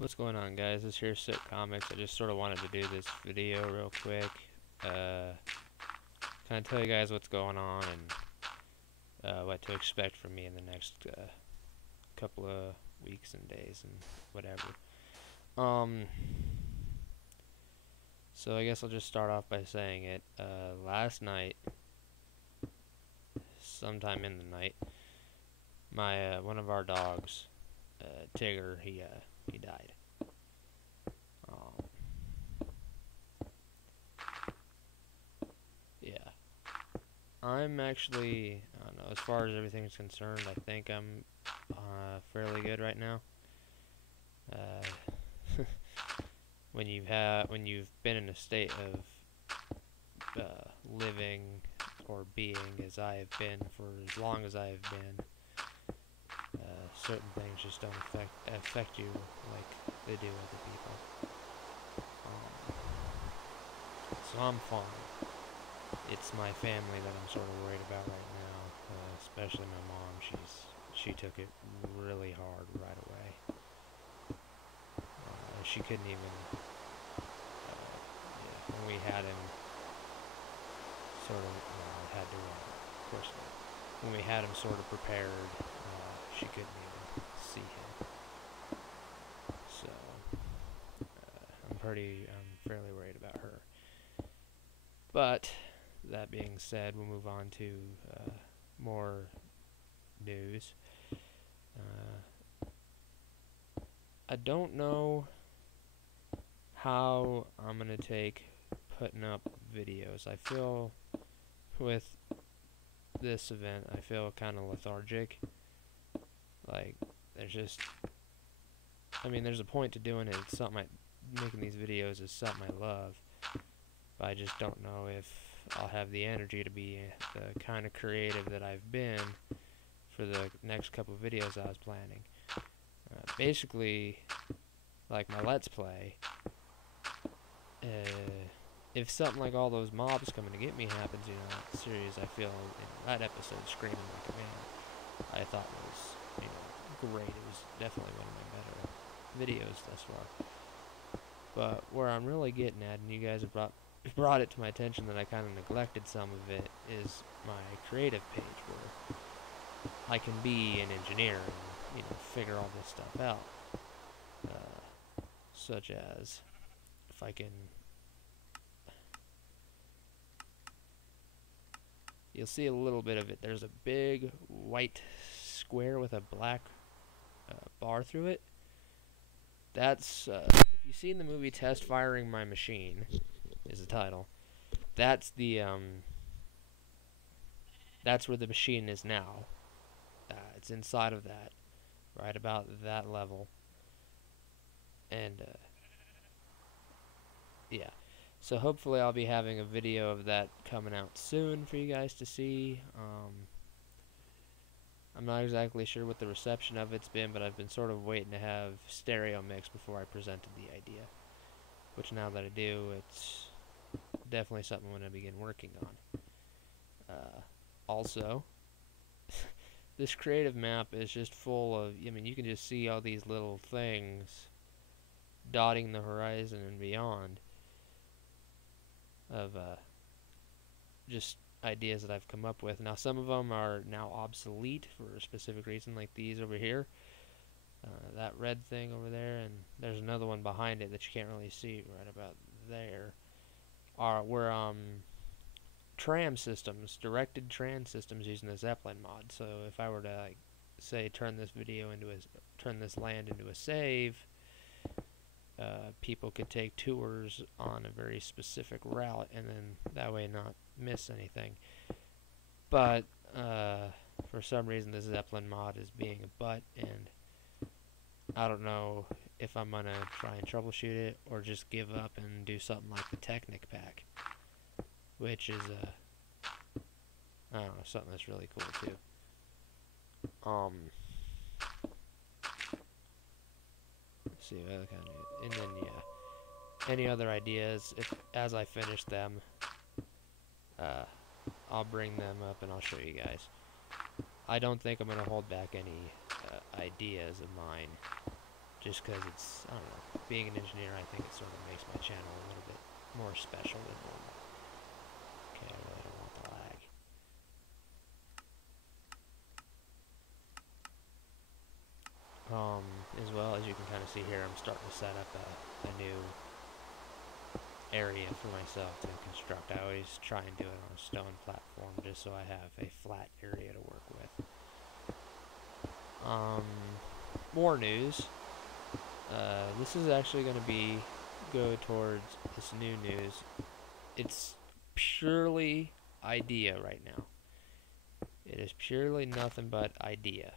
What's going on, guys? This here Sick Comics. I just sort of wanted to do this video real quick. Kind of tell you guys what's going on and what to expect from me in the next couple of weeks and days and whatever. Um, so I guess I'll just start off by saying it. Last night, sometime in the night, my one of our dogs, Tigger, he died. Um, yeah. I'm actually, I don't know, as far as everything's concerned, I think I'm fairly good right now. When you've been in a state of living or being as I have been for as long as I have been, certain things just don't affect you like they do other people. So I'm fine. It's my family that I'm sort of worried about right now, especially my mom. She took it really hard right away. She couldn't even. Yeah, when we had him, sort of had to. Of course not. When we had him sort of prepared, she couldn't even see him. So I'm fairly worried about her. But that being said, we'll move on to more news. I don't know how I'm gonna take putting up videos. I feel with this event, I feel kind of lethargic. Like, there's a point to doing it. It's something making these videos is something I love. But I just don't know if I'll have the energy to be the kind of creative that I've been for the next couple of videos I was planning. Basically, like my Let's Play, if something like all those mobs coming to get me happens, that series I feel in that episode, Screaming Like a Man, I thought was, great. It was definitely one of my better videos thus far. But where I'm really getting at, and you guys have brought it to my attention that I kind of neglected some of it, is my creative page where I can be an engineer and, figure all this stuff out. Such as, if I can... You'll see a little bit of it. There's a big white square with a black bar through it. That's, if you've seen the movie Test Firing My Machine, is the title. That's that's where the machine is now. It's inside of that, right about that level. And, yeah. So hopefully I'll be having a video of that coming out soon for you guys to see. I'm not exactly sure what the reception of it's been, but I've been sort of waiting to have stereo mix before I presented the idea. Which now that I do, it's definitely something I'm going to begin working on. Also, this creative map is just full of, you can just see all these little things dotting the horizon and beyond of just ideas that I've come up with. Now, some of them are now obsolete for a specific reason, like these over here. That red thing over there, and there's another one behind it that you can't really see right about there. Were tram systems, directed tram systems using the Zeppelin mod. So if I were to, say, turn this land into a save, people could take tours on a very specific route, and then that way not miss anything. But for some reason, the Zeppelin mod is being a butt, and I don't know if I'm gonna try and troubleshoot it or just give up and do something like the Technic pack, which is I don't know, something that's really cool too. Let's see what kind of, and then any other ideas? As I finish them, I'll bring them up and I'll show you guys. I don't think I'm gonna hold back any ideas of mine just because it's, I don't know, being an engineer, I think it sort of makes my channel a little bit more special than normal. Okay, I really don't want the lag. As well, as you can kind of see here, I'm starting to set up a new area for myself to construct. I always try and do it on a stone platform just so I have a flat area to work with. More news. This is actually going to go towards this new news. It's purely idea right now. It is purely nothing but idea.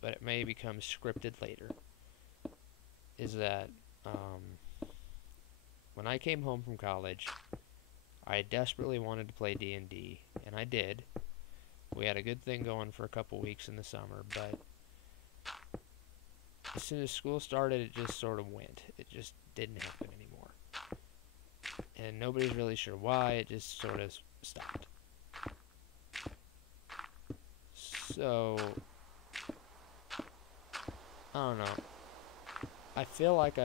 But it may become scripted later. Is that when I came home from college, I desperately wanted to play D&D, and I did. We had a good thing going for a couple weeks in the summer, but as soon as school started, it just sort of went. It just didn't happen anymore. And nobody's really sure why, it just sort of stopped. So, I don't know. I feel like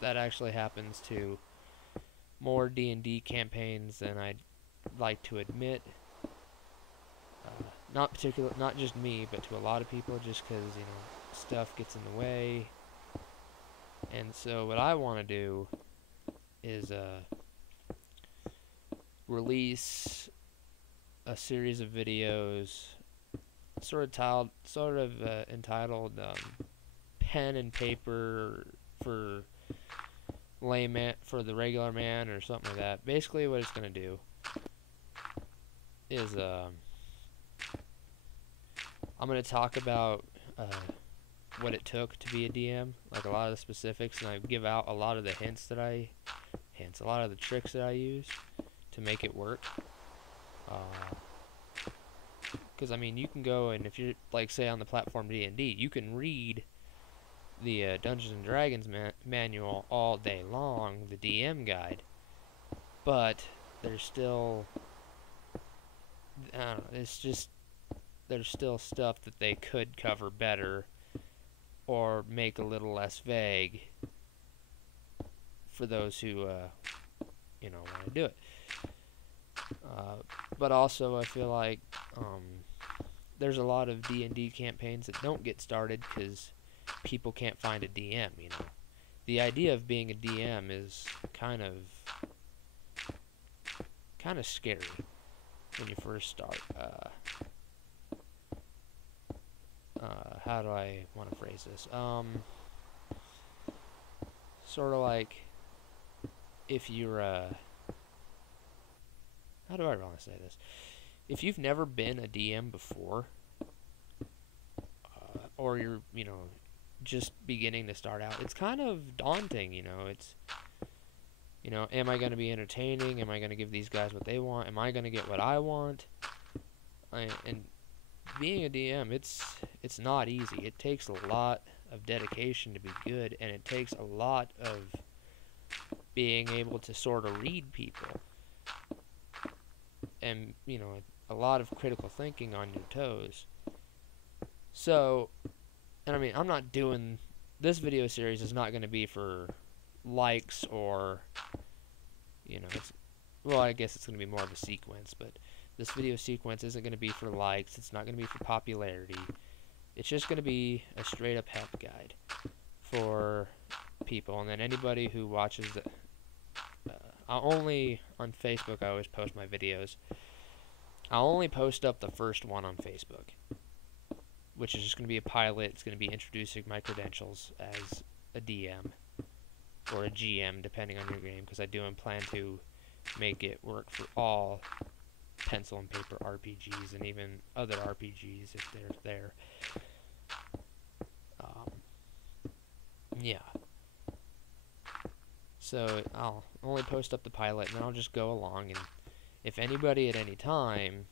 that actually happens to more D&D campaigns than I'd like to admit. Not just me, but to a lot of people, just because, you know, stuff gets in the way. And so what I want to do is release a series of videos sort of entitled pen and paper for the regular man, or something like that. Basically what it's going to do is I'm going to talk about what it took to be a DM, like a lot of the specifics, and I give out a lot of the a lot of the tricks that I use to make it work. Because I mean, you can go, and if you're, like, say on the platform D&D, you can read the Dungeons and Dragons manual all day long, the DM guide, but there's still, I don't know, there's still stuff that they could cover better or make a little less vague for those who you know, want to do it. But also I feel like there's a lot of D&D campaigns that don't get started because people can't find a DM, you know. The idea of being a DM is kind of scary when you first start. How do I want to phrase this? Sort of like if you're how do I want to say this? If you've never been a DM before, or you're, you know, just beginning to start out, it's kind of daunting, you know. It's, you know, am I going to be entertaining? Am I going to give these guys what they want? Am I going to get what I want? And being a DM, it's not easy. It takes a lot of dedication to be good, and it takes a lot of being able to sort of read people, and, you know, a lot of critical thinking on your toes. So, and I mean, I'm not doing, this video series is not going to be for likes or, you know, well, I guess it's going to be more of a sequence, but this video sequence isn't going to be for likes, it's not going to be for popularity, it's just going to be a straight up help guide for people. And then anybody who watches the, I'll only, on Facebook, I always post my videos, I'll only post up the first one on Facebook, which is just going to be a pilot. It's going to be introducing my credentials as a DM or a GM, depending on your game, because I do plan to make it work for all pencil and paper RPGs and even other RPGs if they're there. Yeah. So I'll only post up the pilot, and then I'll just go along, and if anybody at any time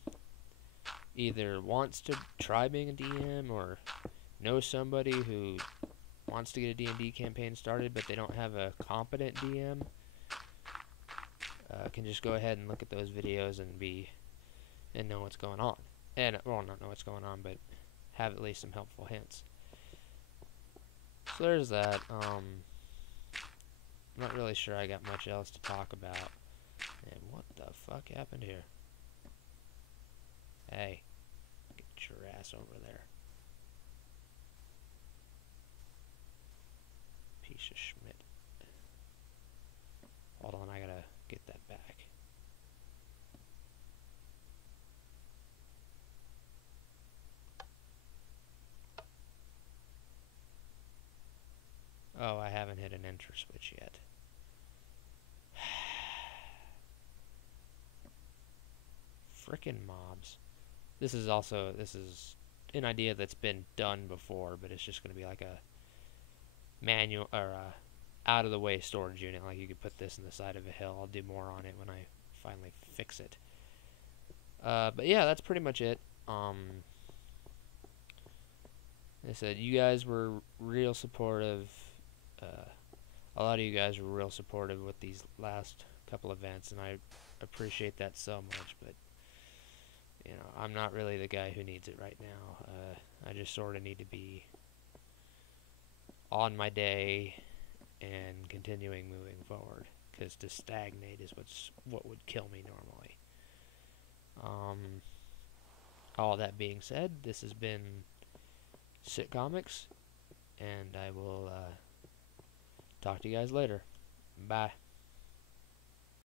either wants to try being a DM or knows somebody who wants to get a D&D campaign started but they don't have a competent DM, can just go ahead and look at those videos and know what's going on. And, well, not know what's going on, but have at least some helpful hints. So there's that. I'm not really sure I got much else to talk about. And what the fuck happened here? Hey, get your ass over there. Piece of Schmidt. Hold on, I gotta get that back. Oh, I haven't hit an enter switch yet. Frickin' mobs. This is an idea that's been done before, but it's just gonna be like a manual or a out of the way storage unit. Like you could put this in the side of a hill. I'll do more on it when I finally fix it. But yeah, that's pretty much it. They said you guys were real supportive. A lot of you guys were real supportive with these last couple events, and I appreciate that so much. But you know, I'm not really the guy who needs it right now. I just sort of need to be on my day and continuing moving forward, because to stagnate is what would kill me normally. All that being said, this has been Sit Comics, and I will talk to you guys later. Bye.